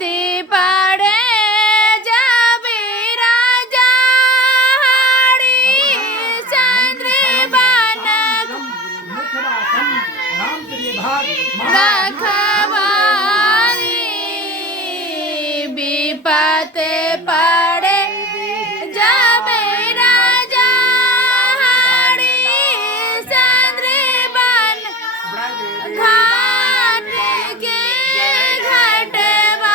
विपत्ति पड़े जब राजाड़ी चंद्र बन रखवारी विपत्ति पड़े जब राजाड़ी चंद्र बन घाट के घटवाड़ी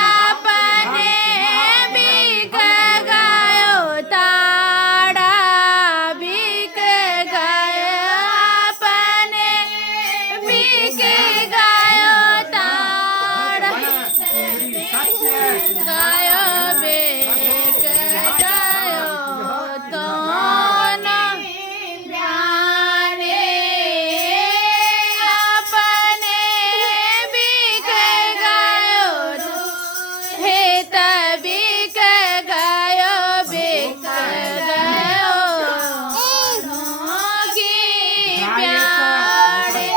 अपने बिक गयो ताड़ा बिक गयो अपने बिक गयो ताड़ा गयो बिक गयो दोनों प्राणी अपने बिक गयो हित बिक गयो की प्यारे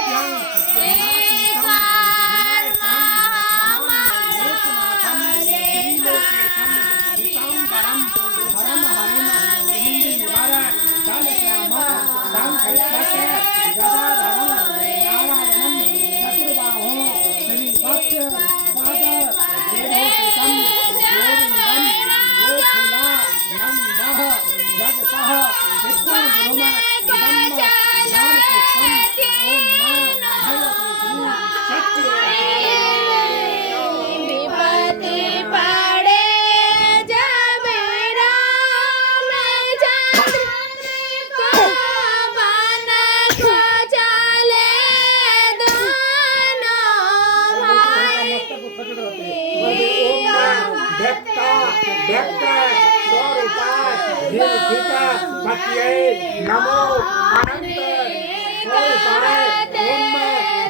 विपत्ति पड़े जब रामचंद्र को बन को चले दोनों भाई नमो अनंत स्वरूपाय ओम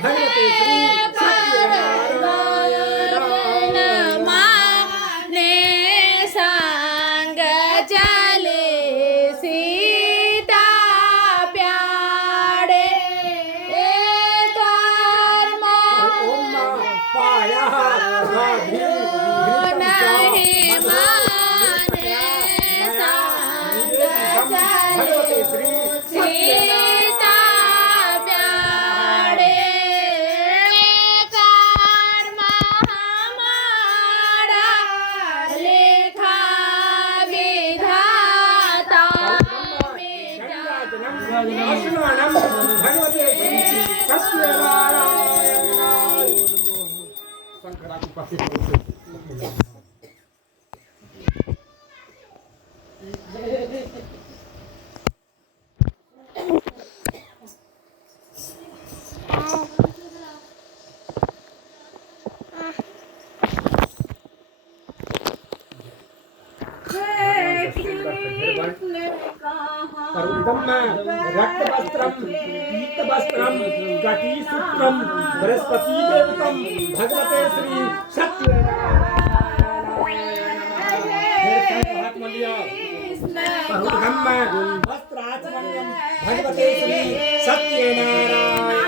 भगवते श्री सत्यनारायण माने संग चले सीता प्यारे कर्म ओम पाया नहीं माने संग भगवते श्री सीता प्यारे कर्म हमारा लेखा विधाता अस्मानम भगवते श्री सत्यनारायण रक्त वस्त्रम पीत वस्त्रम कटी सूत्रम बृहस्पति देवतम भगवते श्री सत्यनारायण वस्त्राचमन्यम भगवते श्री सत्यनारायण